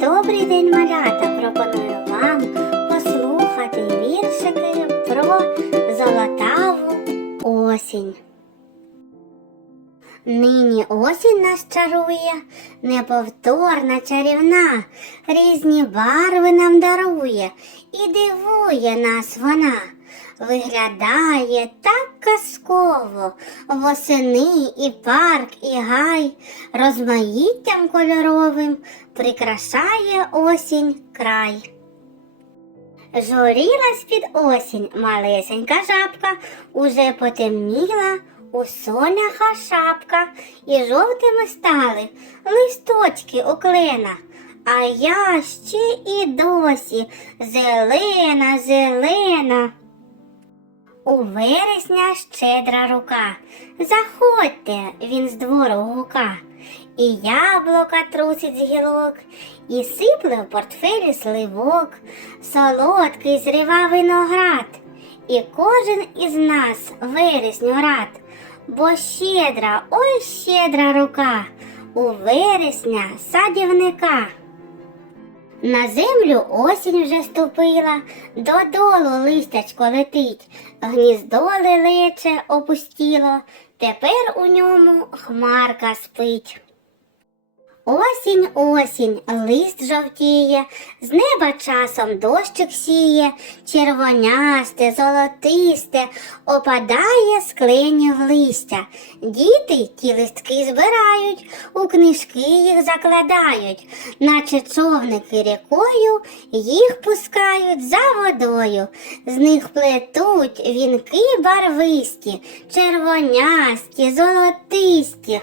Добрий день, малята! Пропоную вам послухати віршики про золотаву осінь. Нині осінь нас чарує, неповторна чарівна, різні барви нам дарує і дивує нас вона. Виглядає так казково, восени і парк, і гай, розмаїттям кольоровим прикрашає осінь край. Журілась під осінь малесенька жабка, уже потемніла у соняха шапка, і жовтими стали листочки у клена. А я ще і досі зелена, зелена. У вересня щедра рука. Заходьте, він з двору гука. І яблука трусить з гілок, і сипле в портфелі сливок, солодкий зрива виноград. І кожен із нас вересню рад, бо щедра, ой щедра рука у вересня садівника. На землю осінь вже ступила, додолу листячко летить, гніздо лелече опустіло, тепер у ньому хмарка спить. Осінь, осінь, лист жовтіє, з неба часом дощик сіє, червонясте, золотисте, опадає з кленів листя. Діти ті листки збирають, у книжки їх закладають, наче човники рікою їх пускають за водою. З них плетуть вінки барвисті, червонясті, золотисті.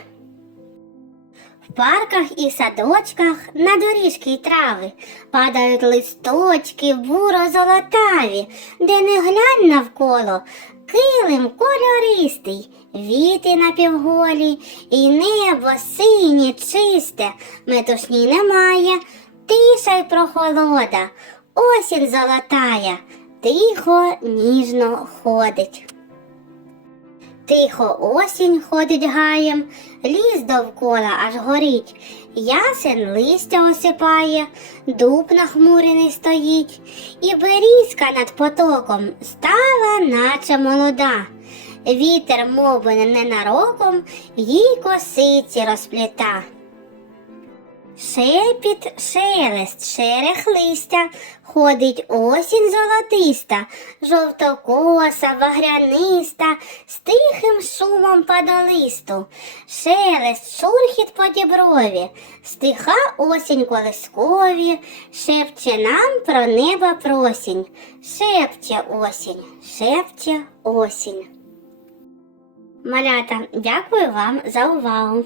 В парках і садочках на доріжки й трави падають листочки буро-золотаві, де не глянь навколо, килим кольористий, віти напівголі, і небо синє, чисте, метушні немає, тиша й прохолода, осінь золотая, тихо, ніжно ходить. Тихо осінь ходить гаєм, ліс довкола аж горить, ясен листя осипає, дуб нахмурений стоїть, і берізка над потоком стала, наче молода. Вітер, мов би ненароком, їй косиці розпліта. Шепіт, шелест, шерех листя, ходить осінь золотиста, жовтокоса, багряниста, з тихим шумом падолисту, шелест, шурхіт по діброві, стиха осінь колискові, шепче нам про неба просінь, шепче осінь, шепче осінь. Малята, дякую вам за увагу.